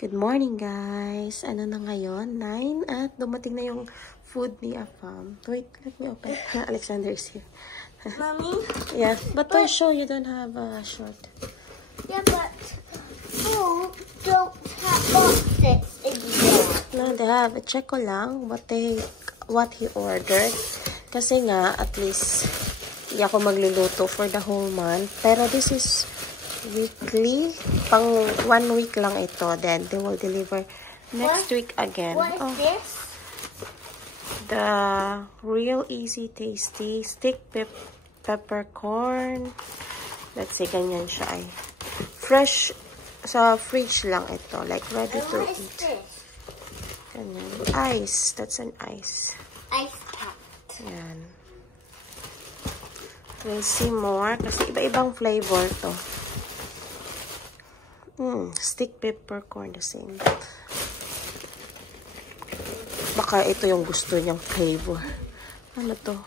Good morning, guys. Ano na ngayon? 9 at dumating na yung food ni Afam. Wait, let me open. Alexander is here. Mommy? Yeah, but to show you don't have a short. Yeah, but food don't have boxes in there. No, they have. Check ko lang what he ordered. Kasi nga, at least, hindi ako magluluto for the whole month. Pero this is weekly. Pang 1 week lang ito. Then, they will deliver next week again. What is this? The real easy tasty stick peppercorn. Let's see, ganyan siya ay. Fresh sa fridge lang ito. Like ready And to what is eat. this? Ganyan. Ice. That's an ice. Ice cat. Yan. We'll see more. Kasi iba-ibang flavor to. Stick peppercorn, the same. Baka ito yung gusto niyang flavor. Ano to?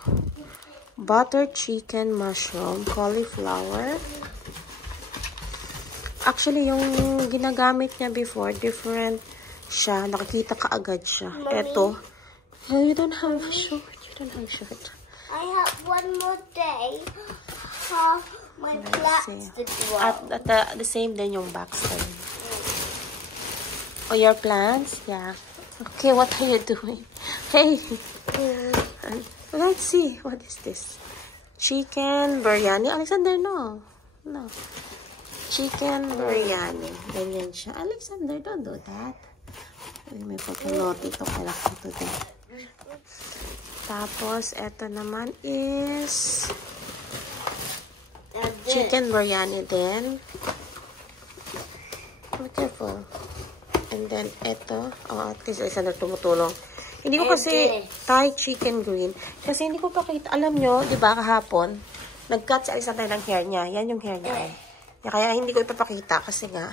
Butter chicken, mushroom, cauliflower. Actually, yung ginagamit niya before, different siya. Nakikita ka agad siya. Mommy? Ito. Oh, you don't have short. You don't have short. I have one more day. My Let's plants see. to grow. At the same din yung backside. Oh, your plants? Yeah. Okay, what are you doing? Hey. Let's see. What is this? Chicken biryani. Alexander, no. No. Chicken biryani. Ganyan siya. Alexander, don't do that. May pagkalote ito pala ko today. Tapos, eto naman is chicken biryani din. Be careful. And then, eto. Oh, at least isa na tumutulong. Hindi ko kasi Thai chicken green. Kasi hindi ko pakita. Alam nyo, di ba kahapon, nag-cut sa Alexander ng hair niya. Yan yung hair niya. Kaya hindi ko ipapakita kasi nga,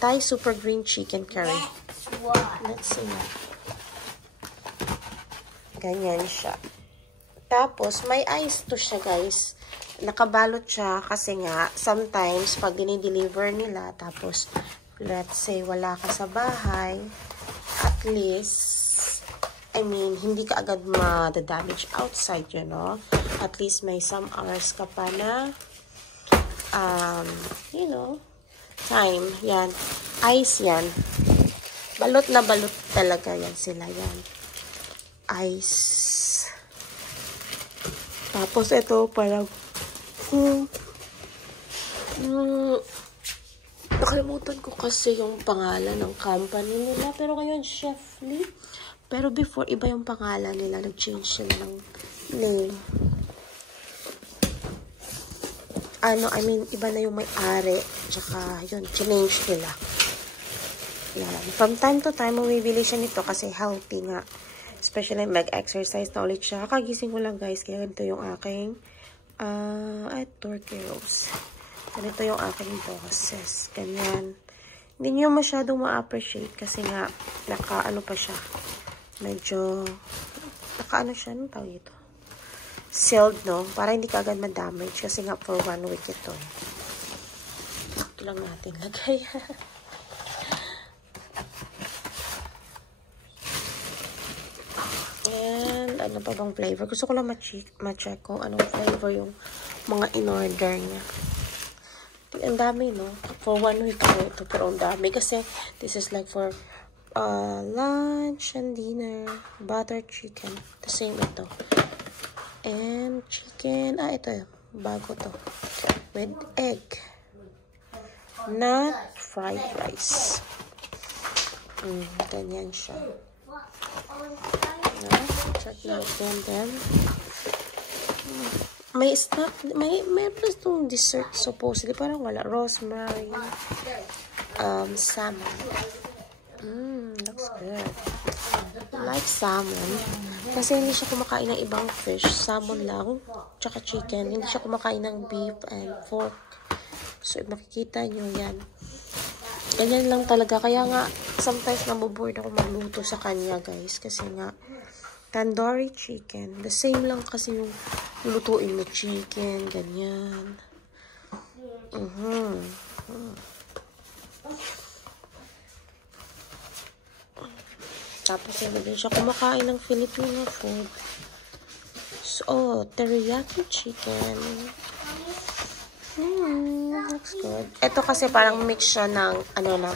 Thai super green chicken curry. Let's see. Ganyan siya. Tapos, may ice to siya, guys. Nakabalot siya kasi nga, sometimes, pag dinideliver nila, tapos, let's say, wala ka sa bahay, at least, I mean, hindi ka agad ma-damage outside, you know? At least, may some hours ka pa na, you know, time. Yan. Ice yan. Balot na balot talaga yan sila. Yan. Ice. Tapos, ito, parang, nakalimutan ko kasi yung pangalan ng company nila. Pero ngayon, Chef Lee. Pero before, iba yung pangalan nila. Nag-change sila ng name. I mean, iba na yung may-ari. Tsaka, yun, change nila. Yan. From time to time, bumibili siya nito kasi healthy nga. Especially, mag-exercise na ulit siya. Kakagising ko lang, guys. Kaya ganito yung aking turkey roast. Ganito yung aking bosses. Ganyan. Hindi nyo masyadong ma-appreciate kasi nga, naka-ano pa siya. Medyo, naka-ano siya, anong tawag ito? Sealed, no? Para hindi ka agad ma-damage kasi nga for 1 week ito. Ito lang natin lagay. And, ano pa bang flavor? Gusto ko lang ma-check kung anong flavor yung mga in-order niya. Ang dami, no? For 1 week ko ito, pero ang dami. Kasi, this is like for lunch and dinner. Butter chicken. The same ito. And chicken. Ito. Bago to. With egg. Not fried rice. Ganyan siya. Check natin then. May snack. May plus itong dessert supposedly. Parang wala. Rosemary. Salmon. Looks good. I like salmon. Kasi hindi siya kumakain ng ibang fish. Salmon lang. Tsaka chicken. Hindi siya kumakain ng beef and pork. So, makikita nyo yan. Ganyan lang talaga. Kaya nga, sometimes naboboard ako magluto sa kanya, guys. Kasi nga, tandoori chicken. The same lang kasi yung lutuin mo chicken. Ganyan. Tapos hindi din siya kumakain ng Filipino food. So, teriyaki chicken. Looks good. Ito kasi parang mix siya ng ano na.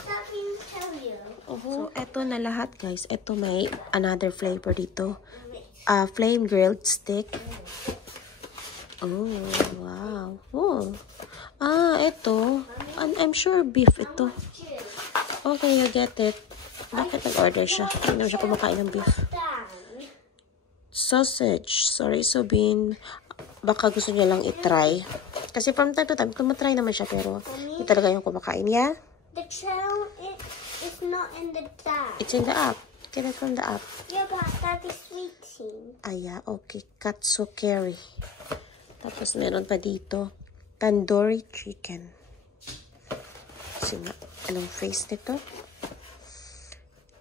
So, ito na lahat, guys. Ito may another flavor dito. Flame grilled steak. Oh, wow. Oh. Ito. I'm sure beef ito. Okay, I get it. Bakit nag-order siya? Hindi naman siya kumakain ng beef. Sausage. Sorry, Sobin. Baka gusto niya lang itry. Kasi from time to time, tumatry naman siya, pero hindi talaga yung kumakain. Yeah? The channel is not in the app. It's in the app. Get it from the app. Yeah, but that is sweet tea. Yeah. Okay. Katsukeri. Tapos meron pa dito. Tandoori chicken. Kasi nga, anong face nito?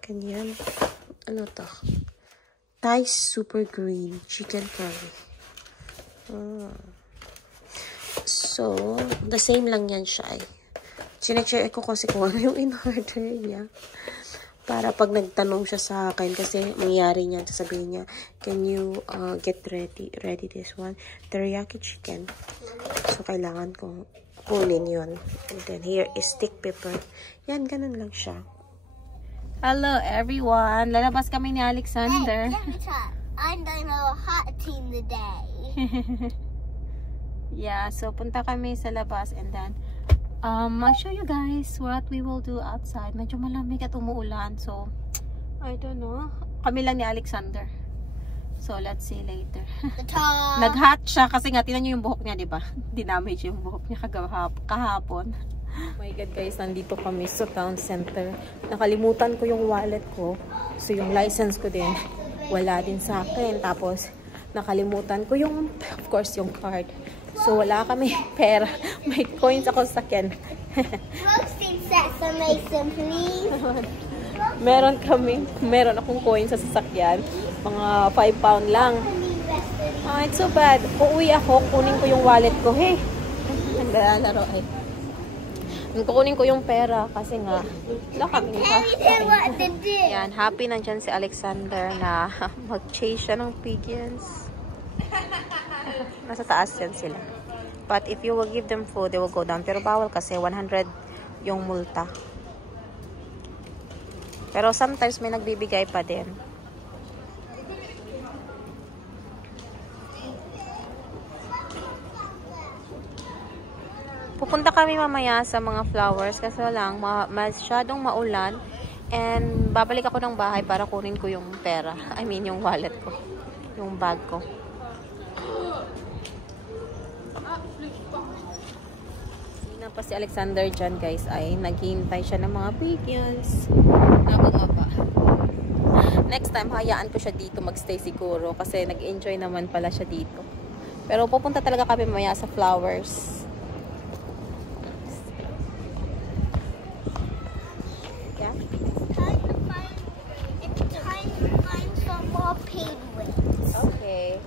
Ganyan. Ano to? Thai super green chicken curry. So, the same lang yan siya eh. Sinecheck ko kasi kung ano yung in-order niya. Para pag nagtanong siya sa akin, kasi mangyari niya, sasabihin niya, can you get ready this one? Teriyaki chicken. So, kailangan kong kunin yun. And then, here is stick pepper. Yan, ganun lang siya. Hello, everyone. Lalabas kami ni Alexander. Hey, let me try. I'm doing a hot team today. Yeah, so punta kami sa labas and then I'll show you guys what we will do outside. Medyo malamig at umuulan. So, I don't know. Kami lang ni Alexander. So, let's see later. Nag-hot siya kasi nga, tinan nyo yung buhok niya, di ba? Dinamage yung buhok niya kahapon. Oh my God, guys. Nandito kami sa town center. Nakalimutan ko yung wallet ko. So, yung license ko din, wala din sa akin. Tapos, nakalimutan ko yung, of course, yung card. So, wala kami pera. May coins ako sa sakyan. Roasting sesame, please. Meron akong coins sa sasakyan. Mga 5 pound lang. It's so bad. Uuwi ako, kunin ko yung wallet ko. Hey, naglalaro eh. Kukunin ko yung pera kasi nga wala kami. Yan, happy nandyan si Alexander na mag-chase siya ng pigeons. Nasa taas yan sila. But if you will give them food, they will go down. Pero bawal kasi 100 yung multa. Pero sometimes may nagbibigay pa din. Pupunta kami mamaya sa mga flowers kasi lang masyadong maulan. And babalik ako ng bahay para kunin ko yung pera. I mean yung wallet ko. Yung bag ko. Sina pa si Alexander dyan, guys, ay naghihintay siya ng mga pigeons na bumaba. Next time, hayaan ko siya dito magstay siguro kasi nag-enjoy naman pala siya dito. Pero pupunta talaga kami mamaya sa flowers. Yeah? It's time to find some more penguins. Okay.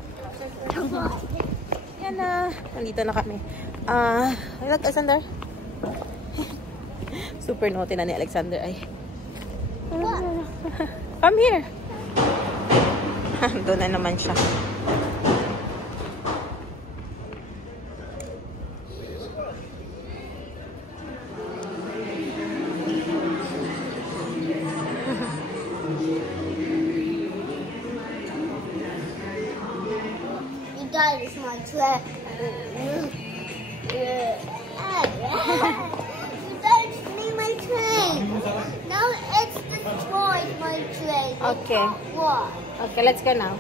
Yan na. Nandito na kami. Look, Alexander. Super naughty na ni Alexander ay. What? Come here. Doon na naman siya. That is my train. You don't need my train. Now it's destroyed my train. Okay. What? Okay, let's go now.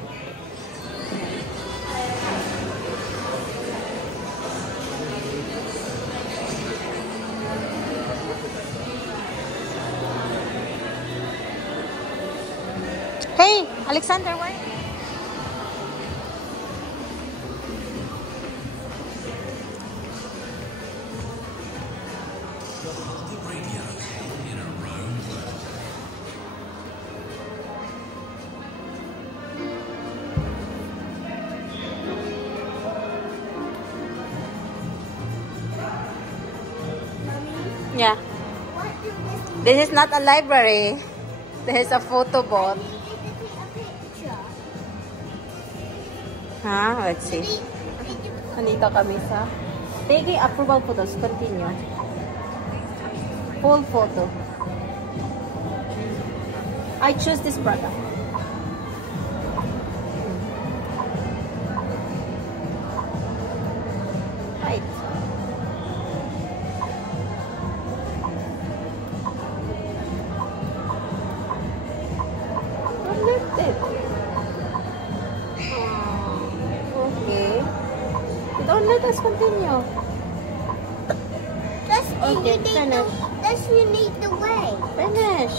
Hey, Alexander, why? Yeah. This is not a library. This is a photo booth. Ha? Let's see. Nandito kami sa taking approval photos. Continue. Full photo. I choose this product. Right. Connected. Okay. Don't let us continue. You need the way. Finish.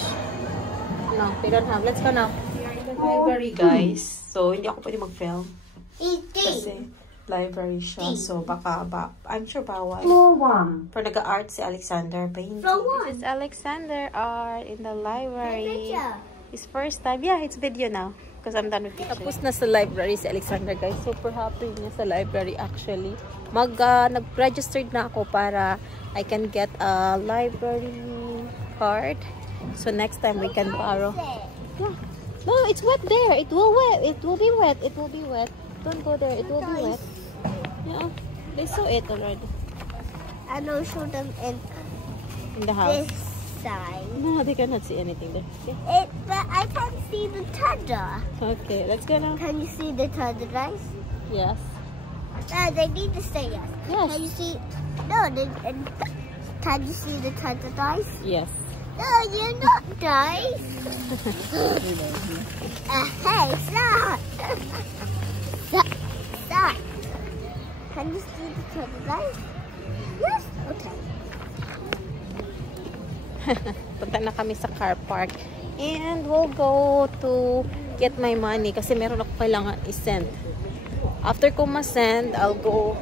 No, we don't have. Let's go now. We are in the library, guys. So, hindi ako pwede mag-film. Kasi library siya. So, baka I'm sure bawal. Floor 1. Pero nag-art si Alexander. Painting. This is Alexander art in the library. His first time. Yeah, it's video now. Because I'm done with it. Tapos na sa library si Alexander, guys. Super happy niya sa library actually. Nag-registered na ako para I can get a library card. So next time we can borrow. Yeah. No, it's wet there. It will wet. It will be wet. It will be wet. Don't go there. It will be wet. Yeah. They saw it already. And I'll show them in the house. This side. No, they cannot see anything there. Okay. But I can see the thunder. Okay, let's go now. Can you see the thunder, guys? Yes. They need to say yes. Yes. Can you see? No. Can you see the thunder, guys? Yes. No, you're not, guys. Hey, stop. Stop. Can you see the thunder, guys? Yes. Okay. Punta na kami sa car park. And we'll go to get my money kasi meron ako kailangan i-send. After ko ma-send, I'll go,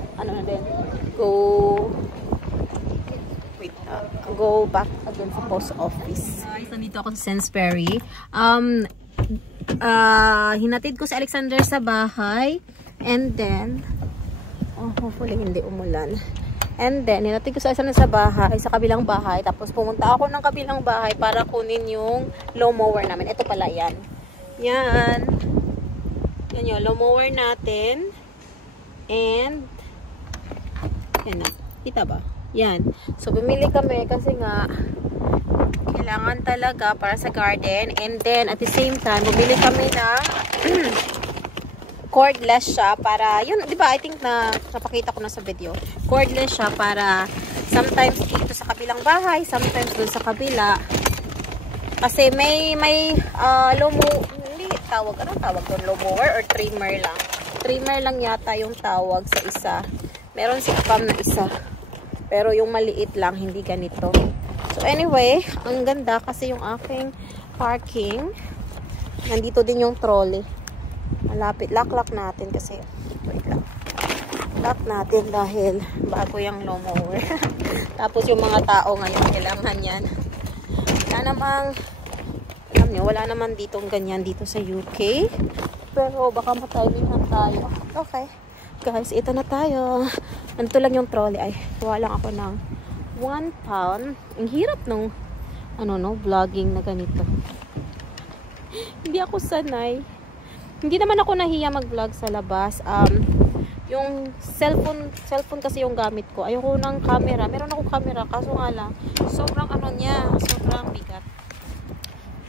go back again sa post office. Guys, nandito ako sa Sainsbury. Hinatid ko si Alexander sa bahay. And then, hopefully hindi umulan. And then, hinatid ko sa Alexander sa bahay, sa kabilang bahay. Tapos pumunta ako ng kabilang bahay para kunin yung lawnmower namin. Ito pala yan. Yan. Yan yung lawnmower natin. And, yan na. Kita ba? Yan. So, bumili kami kasi nga, kailangan talaga para sa garden. And then, at the same time, bumili kami ng cordless siya para, yun, di ba, I think na napakita ko na sa video. Cordless siya para sometimes dito sa kabilang bahay, sometimes dun sa kabila. Kasi may hindi tawag, anong tawag doon? Lawnmower or trimmer lang? Trimmer lang yata yung tawag sa isa. Meron si Pam na isa. Pero yung maliit lang, hindi ganito. So anyway, ang ganda kasi yung aking parking. Nandito din yung trolley. Malapit. Lock natin kasi. Wait lang. Lock natin dahil bago yung lawnmower. Tapos yung mga tao ngayon, kailangan yan. Wala namang, alam nyo, wala naman ditong ganyan dito sa UK. Pero baka matimingan tayo. Okay. Guys, ito na tayo. Nandito lang yung trolley. Ay, kuha lang ako ng £1. Ang hirap ng vlogging na ganito. Hindi ako sanay. Hindi naman ako nahiya mag-vlog sa labas. Yung cellphone kasi yung gamit ko. Ayoko ng camera. Meron akong camera. Kaso nga lang, sobrang sobrang bigat.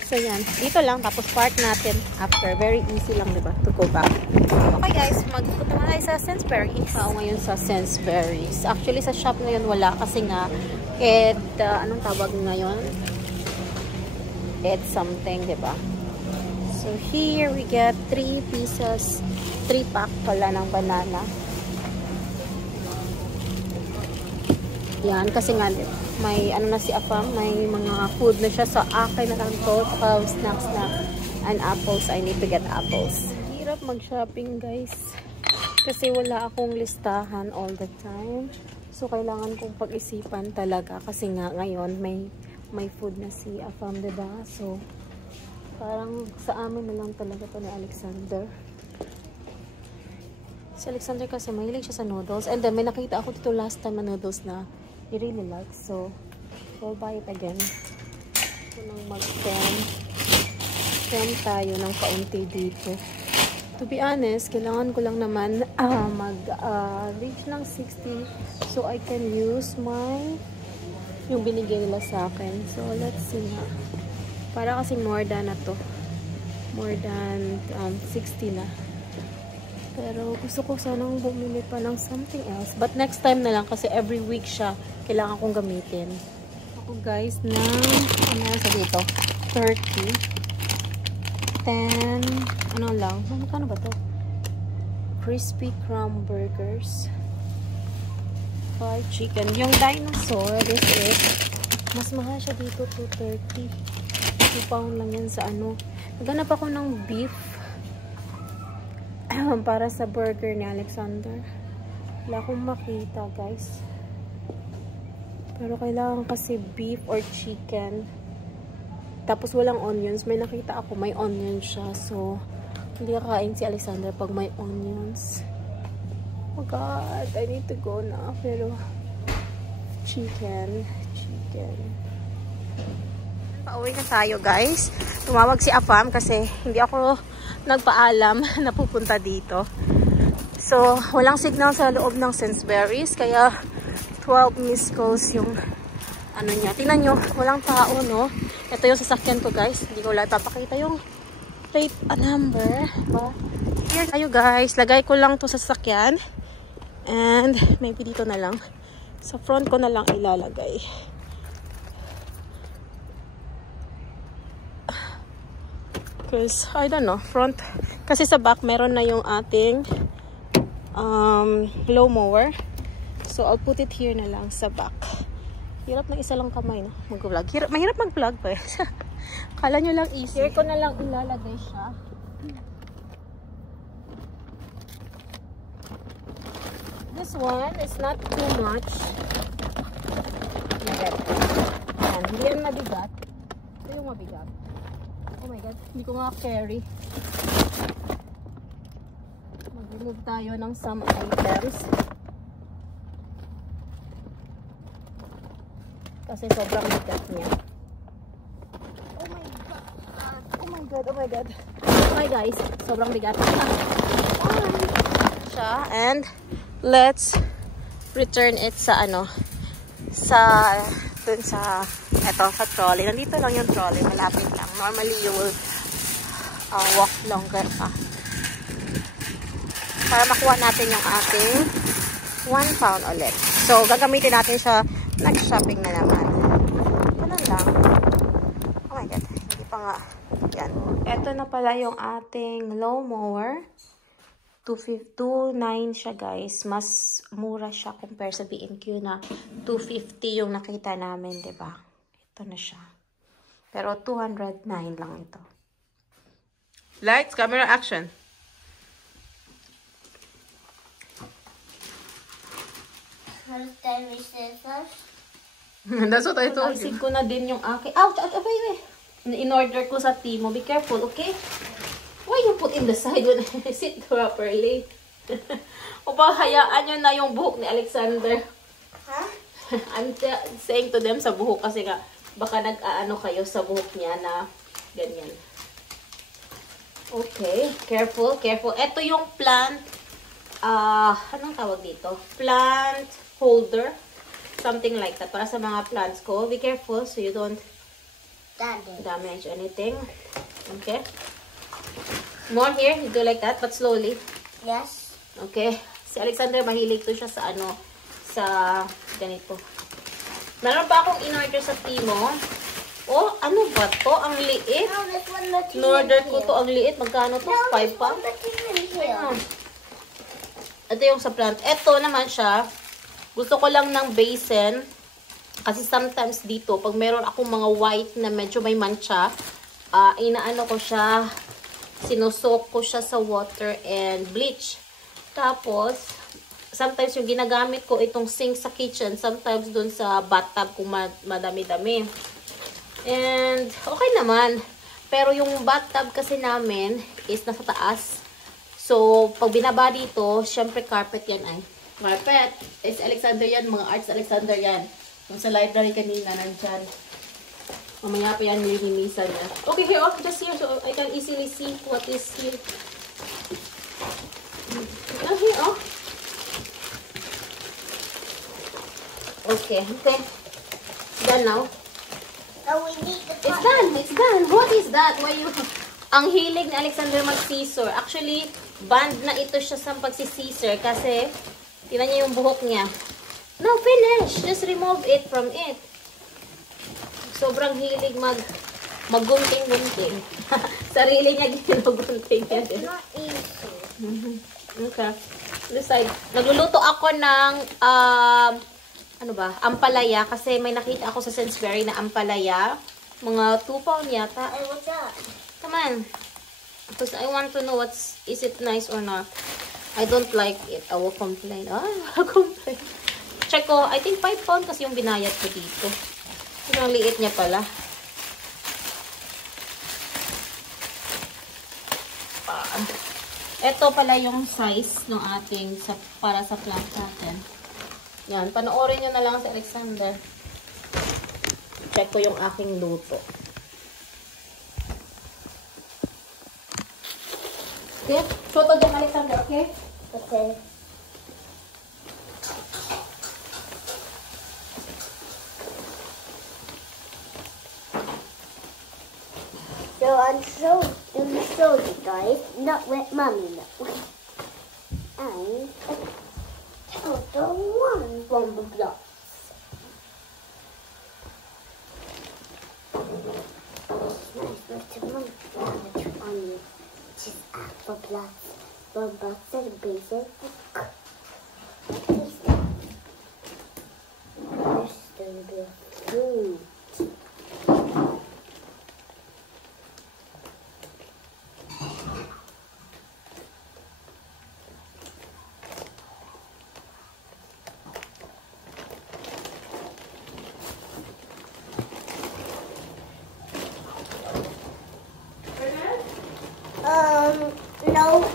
So yan. Dito lang. Tapos park natin after. Very easy lang, diba? To go back. Okay guys, magpunta na tayo sa Sainsbury's. Ako ngayon sa Sainsbury's. Actually, sa shop ngayon wala. Kasi nga, anong tawag ngayon? It's something, diba? So here we get 3 pieces, 3 pack pala ng banana. Yan, kasi nga may na si Afam, may mga food na siya. So akin na lang to, snacks and apples. I need to get apples. Hirap mag-shopping guys. Kasi wala akong listahan all the time. So kailangan kong pag-isipan talaga. Kasi nga ngayon may food na si Afam, diba? So parang sa amin na lang talaga to ni Alexander. Si Alexander kasi mahilig siya sa noodles. And then may nakita ako dito last time na noodles na he really likes. So, we'll buy it again. So, nang mag-10 tayo ng kaunti dito. To be honest, kailangan ko lang naman mag-reach ng 60 so I can use yung binigay nila sa akin. So, let's see nga. Para kasing more than na to. More than 60 na. Pero gusto ko sanang bumili pa ng something else. But next time na lang kasi every week siya kailangan kong gamitin. Ako guys ng, ano sa dito? 30. 10, ano lang, magkano ba to? Crispy crumb burgers. 5 chicken. Yung dinosaur, this is, mas mahal siya dito, 230. 2 pound lang yan sa ano. Naghanap ako ng beef para sa burger ni Alexander. Wala akong makita, guys. Pero kailangan kasi beef or chicken. Tapos walang onions. May nakita ako, may onions siya. So, hindi kakain si Alexander pag may onions. Oh God, I need to go na. Pero, chicken. Pauwi na tayo guys. Tumawag si Afam kasi hindi ako nagpaalam na pupunta dito. So, walang signal sa loob ng Sainsbury's. Kaya, 12 missed calls yung ano niya. Tingnan nyo, walang tao, no? Ito yung sasakyan ko, guys. Hindi ko lang papakita yung plate number. Here tayo, guys. Lagay ko lang to sa sasakyan. And, maybe dito na lang. Sa front ko na lang ilalagay. Because, I don't know, front. Kasi sa back, meron na yung ating blow mower. So, I'll put it here na lang sa back. Hirap ng isa lang kamay, no? Mag-vlog. Mahirap mag-vlog pa eh. Kala nyo lang easy. Here ko na lang ilalagay siya. This one is not too much. Mabigat. Yan. Hindi yan mabigat. Ito yung mabigat. Oh my God. Hindi ko nga carry. Mag-remove tayo ng some items. Kasi sobrang bigat niya. Oh my God. Hi guys. Sobrang bigat. Siya. And, let's return it sa ano, dun sa trolley. Nandito lang yung trolley. Malapit lang. Normally, you will walk longer pa. Para makuha natin yung ating 1 pound ulit. So, gagamitin natin siya nag-shopping na naman. Ganun lang. Oh my God. Hindi pa nga. Yan. Ito na pala yung ating lawn mower. 2.9 siya guys. Mas mura siya compare sa B&Q na 250 yung nakita namin, diba? Ito na siya. Pero 209 lang ito. Lights, camera, action. First time we say first. That's what I told you. Naisip ko na din yung akin. Ouch! Wait. In-order ko sa Timo. Be careful, okay? Why you put in the side when I sit properly? O ba, hayaan nyo na yung buhok ni Alexander. Huh? I'm saying to them sa buhok kasi nga, baka nag-aano kayo sa buhok niya na ganyan. Okay, careful. Ito yung plant, anong tawag dito? Plant holder. Something like that. Para sa mga plants ko. Be careful so you don't damage anything. Okay? More here. You do like that, but slowly. Yes. Okay. Si Alexander, mahilig to siya sa ano, sa ganito. Meron pa akong in-order sa Timo. Oh, ano ba to? Ang liit. No, this one material. In-order ko to. Ang liit. Magkano to? 5 pa? Ito yung sa plant. Ito naman siya. Gusto ko lang ng basin. Kasi sometimes dito, pag meron akong mga white na medyo may mancha, inaano ko siya, sinusok ko siya sa water and bleach. Tapos, sometimes yung ginagamit ko itong sink sa kitchen, sometimes dun sa bathtub kung madami-dami. And, okay naman. Pero yung bathtub kasi namin is nasa taas. So, pag binaba dito, syempre carpet yan ay. Carpet. Is Alexander yan. Mga arts Alexander yan. Kung sa library kanina, nandyan. Mamaya pa yan nilinisan niya. Okay, here. Oh, just here. So, I can easily see what is here. Okay. Okay. Done now. So we need the It's done. It's done. What is that? Why you... Ang hilig ni Alexander mag-scissor. Actually, banned na ito siya sa pagsi-scissor kasi tingnan niyo yung buhok niya. No, finish. Just remove it from it. Sobrang hilig maggunting-gunting. Sarili niya ginugunting niya din. It's not easy. Okay. This side. Nagluluto ako ng ano ba? Ampalaya kasi may nakita ako sa Sainsbury na ampalaya. Mga 2 pound yata. Hey, what's up? Come on. Because I want to know is it nice or not. I don't like it. I will complain. I'll complain. Check ko. I think 5 pound kasi yung binayad ko dito. Ang liit niya pala. Ito pala yung size ng ating para sa plant natin. Yan. Panoorin nyo na lang si Alexander. Check ko yung aking luto. Okay? Show to dyan, Alexander, okay? Okay. So I'm gonna show you guys, not with Mummy, no. And the one from the blocks. Nice, but Mummy, just apple blocks, but blocks are basic. There's gonna be a food. No.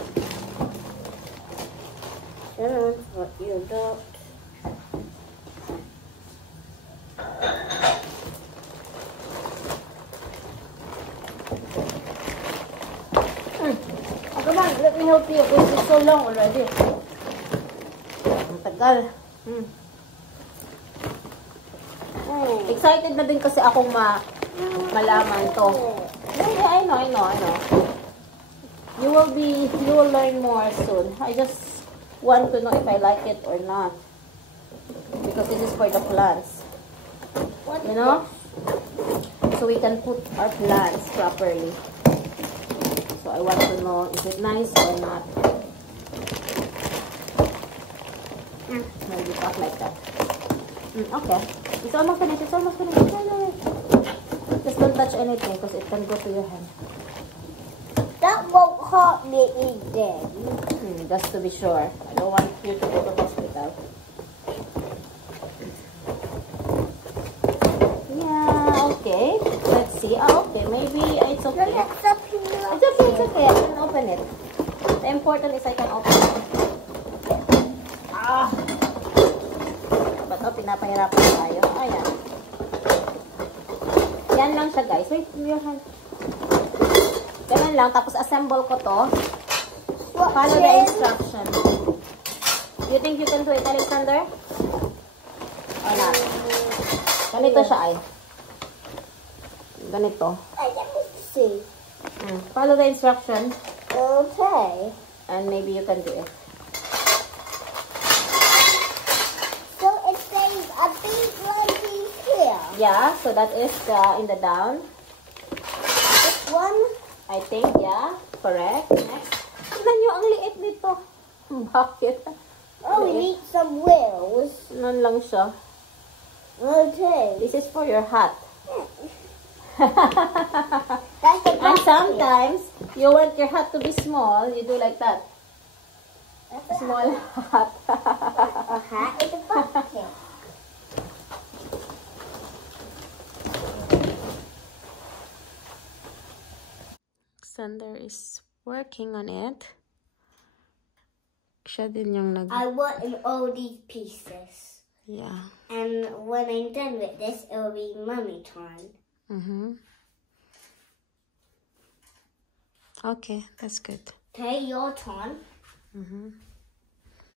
That's what you got. Oh, come on, let me help you because it's so long already. Ang tagal. Excited na din kasi akong malaman to. Yeah, I know. You will learn more soon. I just want to know if I like it or not. Because this is for the plants. You know? So we can put our plants properly. So I want to know, is it nice or not? Maybe talk like that. Okay. It's almost finished. Just don't touch anything because it can go to your hand. That won't hurt me again. Just to be sure. I don't want you to go to hospital. Yeah, okay. Let's see. Okay. Maybe it's okay. It's okay. I can open it. The important is I can open it. Ba't pinapahirapan tayo? Ayan. Yan lang siya, guys. Wait, your hand. Ganun lang. Tapos assemble ko to. Follow the instruction. You think you can do it, Alexander? Or not? Ganito siya ay. Ganito. Let me see. Follow the instruction. Okay. And maybe you can do it. So it says a big lady here. Yeah, so that is in the down. This one. I think, yeah. Correct. Next. Tignan nyo, ang liit nito. Bakit? Oh, we need some wheels. Nun lang siya. Okay. This is for your hat. That's the And sometimes, you want your hat to be small, you do like that. Small hat. A hat is a bucket. Alexander is working on it. Siya din yung I want in all these pieces. Yeah. And when I'm done with this, it'll be Mummy time. Okay, that's good. Okay, your turn.